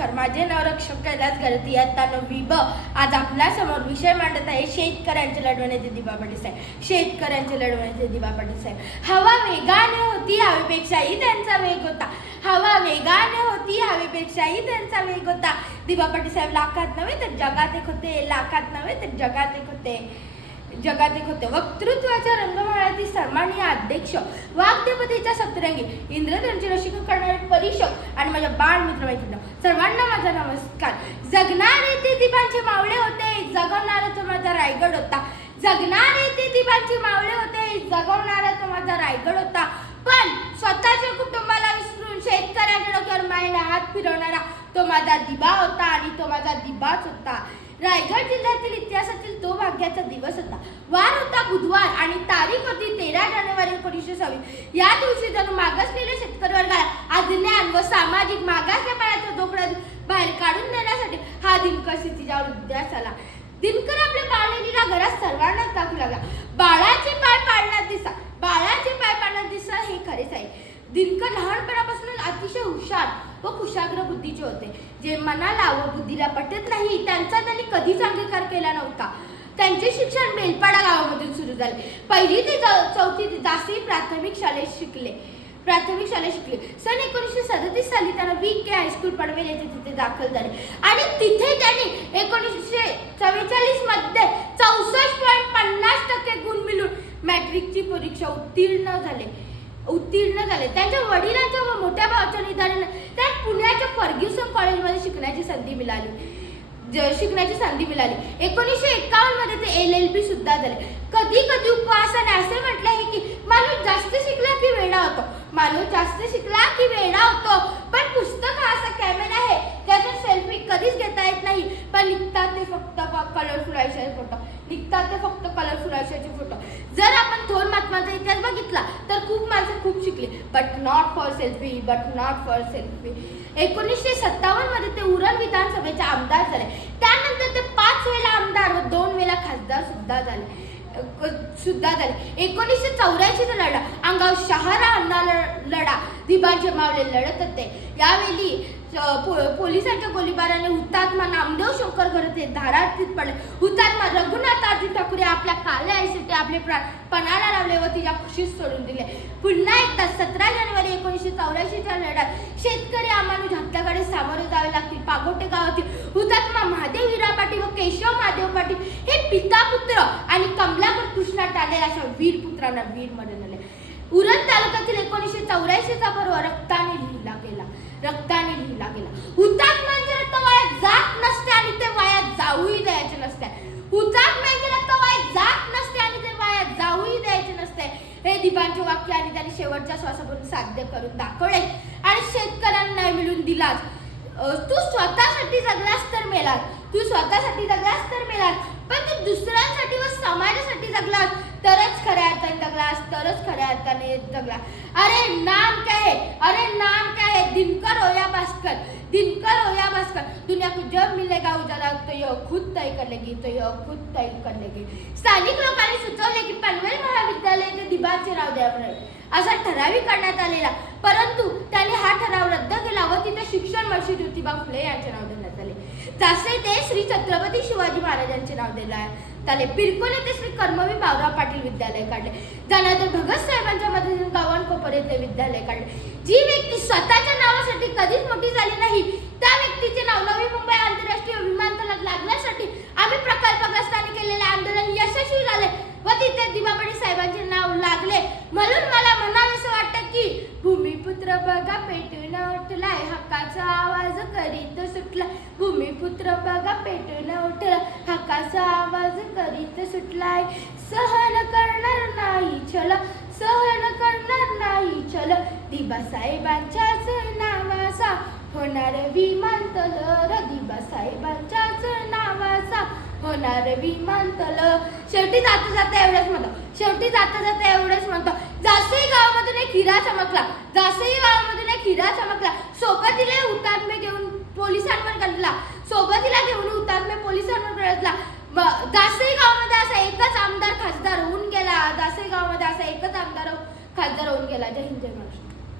नमस्कार माझे नाव रक्षक कैलास गरती आता नववी ब. आज आपल्यासमोर विषय मांडत आहे. शेतकऱ्यांचे लढवण्याचे दिवा साहेब शेतकऱ्यांचे लढवण्याचे दिवा साहेब हवा वेगाने होती हवेपेक्षाही त्यांचा वेग होता. हवा वेगाने होती हवेपेक्षाही त्यांचा वेग होता. दिवा साहेब लाखात नव्हे तर जगात एक होते. लाखात नव्हे तर जगात एक होते. जगात एक होते. वक्तृत्वाच्या रंगमाळातील सन्माननीय अध्यक्ष वाग्देवतेच्या सतरंगी इंद्रधनचे रसिक करणारे परीक्षक आणि माझ्या बाळ मित्र मैत्रिणी सर्वांना माझा नमस्कार. जगणारे ते दिपांचे मावळे होते जगवणारा तो माझा रायगड होता. जगणारे ते दिपांचे मावळे होते जगवणारा तो माझा रायगड होता. पण स्वतःच्या कुटुंबाला विसरून शेतकऱ्याच्या डोक्यावर मायला हात फिरवणारा तो माझा दिबा होता आणि तो माझा दिबाच होता. रायगड जिल्ह्यातील इतिहासातील तो भाग्याचा दिवस होता. वार होता बुधवार आणि तारीख होती तेरा जानेवारी एकोणीसशे सव्वीस. या दिवशी जणू मागासलेल्या शेतकरी वर्गाला अज्ञान व सामाजिक मागासच्या पायाच्या दोकड्यात बाहेर काढून देण्यासाठी हा दिनकर स्थितीच्यावर उद्यास आला. दिनकर आपल्या बाळलेलीला घरात सर्वांनाच दाखवू लागला. बाळाचे पाय पाळण्यात दिसा. बाळाचे पाय पाळण्यात दिसा हे खरेच आहे दिनकर लहानपणापासून अतिशय हुशार व कुशाग्र बुद्धीचे होते. जे मनाला व बुद्धीला पटत नाही त्यांचा त्यांनी कधीच अंगीकार केला नव्हता. त्यांचे शिक्षण बेलपाडा गावामधून सुरू झाले. पहिली ते चौथी ते दासी प्राथमिक शाळेत शिकले. प्राथमिक शाळेत शिकले. सन एकोणीसशे सदतीस साली त्यांना वी के हायस्कूल पडवेल येथे तिथे दाखल झाले. आणि तिथे त्यांनी एकोणीसशे चव्वेचाळीसमध्ये चौसष्ट पॉईंट पन्नास टक्के गुण मिळून मॅट्रिकची परीक्षा उत्तीर्ण झाले. उत्तीर्ण झाले. त्यांच्या वडिलांच्या व मोठ्या भावाच्या निधनाने पुण्याच्या फर्ग्युसन कॉलेजमध्ये शिकण्याची संधी मिळाली. शिकण्याची संधी मिळाली. एकोणीसशे एकावन्नमध्ये ते एल एल बी सुद्धा झाले. कधी कधी उपवासाने असे म्हटले आहे की माणूस जास्त शिकला की वेडा होतो? माणूस जास्त शिकला की वेडा होतो. पण पुस्तक हा असा कॅमेरा आहे त्याच्यात सेल्फी कधीच घेता येत नाही. पण निघतात ते फक्त कलरफुल आयुष्याचे फोटो निघतात ते फक्त कलरफुल आयुष्याचे फोटो जर आपण थोर महात्माचा इतिहास तर खूप माणसं खूप शिकली. But not for selfie but not for selfie एकोणीसशे सत्तावन्नमध्ये ते उरण विधानसभेचे आमदार झाले. त्यानंतर ते पाच वेळा आमदार व दोन वेळा खासदार सुद्धा झाले. सुद्धा झाले. एकोणीसशे चौऱ्याऐंशीचा लढा. अंगाव शहारा अन्ना ल- लढा. दिबांचे मावळे लढत होते. यावेळी पो- पोलिसांच्या गोळीबाराने हुतात्मा नामदेव शंकर घरते धारातीत पडले. हुतात्मा रघुनाथ आजी ठाकूर आपल्या काल्या आईसाठी आपले प्राण पणाला लावले व तिच्या खुशीत सोडून दिले. पुन्हा एकदा सतरा जानेवारी एकोणीसशे चौऱ्याऐंशीच्या लढ्यात शेतकरी आम्हाला हत्याकडे सामोरे जावे लागतील. पागोटे गावातील हुतात्मा महादेव केशव महादेव पाटील हे पिता पुत्र आणि कमलाकर कृष्णा टाले अशा वीर पुत्रांना वीर मरण आले. उरण तालुक्यातील एकोणीसशे चौऱ्याऐंशीचा पर्व रक्ताने लिहिला गेला. रक्ताने लिहिला गेला. हुतात्म्यांचे रक्त वाया जात नसते आणि ते वाया जाऊही द्यायचे नसते. हुतात्म्यांचे रक्त वाया जात नसते आणि ते वाया जाऊही द्यायचे नसते. हे दिबांचे वाक्य आणि त्यांनी शेवटच्या श्वासापर्यंत साध्य करून दाखवले. आणि शेतकऱ्यांना मिळून दिलाच. तू स्वतःसाठी जगलास तर मेलास. तू स्वतःसाठी जगलास तर मेलास. पण तू दुसऱ्यांसाठी व समाजासाठी जगलास. तरच खऱ्या अर्थाने जगलास तरच खऱ्या अर्थाने जगला अरे नाम क्या है अरे नाम क्या है दिनकर ओया भास्कर. दिनकर ओया भास्कर. दुनिया को जब मिलेगा उजाला तो यह खुद तय कर लेगी तो यह खुद तय कर लेगी. स्थानिक लोकांनी सुचवले की पनवेल महाविद्यालय ते दिबाचे राव द्यावे असा ठराविक करण्यात आलेला. परंतु त्याने हा ठराव रद्द केला व तिथे शिक्षण महर्षी ज्योतिबा फुले यांचे नाव देण्यात आले तसे ते श्री छत्रपती शिवाजी महाराजांचे नाव देण्यात आले पिरकोल येथे श्री कर्मवीर भाऊराव पाटील विद्यालय काढले. त्यानंतर भगत साहेबांच्या मदतीने गावान कोपर येथे विद्यालय काढले. जी व्यक्ती स्वतःच्या नावासाठी कधीच मोठी झाली नाही त्या व्यक्तीचे नाव नवी मुंबई आंतरराष्ट्रीय विमानतळात लागण्यासाठी आम्ही प्रकल्पग्रस्तांनी केलेले आंदोलन यशस्वी झाले व तिथे दिवाबडी साहेबांचे नाव लागले. म्हणून मला म्हणावेसे वाटतं की भूमिपुत्र बघा पेटून उठलाय हक्काचा आवाज करीत सुटला. भूमिपुत्र बघा पेटून उठला हक्काचा आवाज करीत सुटलाय. सहन करणार नाही छल सहन करणार नाही छल. दिबासाहेबांच्याच नावाचा होणार विमानतल र दिबासाहेबांच्याच नावाचा होणार विमानतल शेवटी जाता जाता एवढंच म्हणतो शेवटी जाता जाता एवढंच म्हणतो. जासई गावामधून एक हिरा चमकला. जासई हिरा चमकला. सोबतीला हुतात्मे घेऊन पोलिसांवर गळला सोबतीला घेऊन हुतात्मे पोलिसांवर गळला दासई जासई गावामध्ये असा एकच आमदार खासदार होऊन गेला. दासई गावामध्ये असा एकच आमदार खासदार होऊन गेला. जय हिंद जय महाराष्ट्र.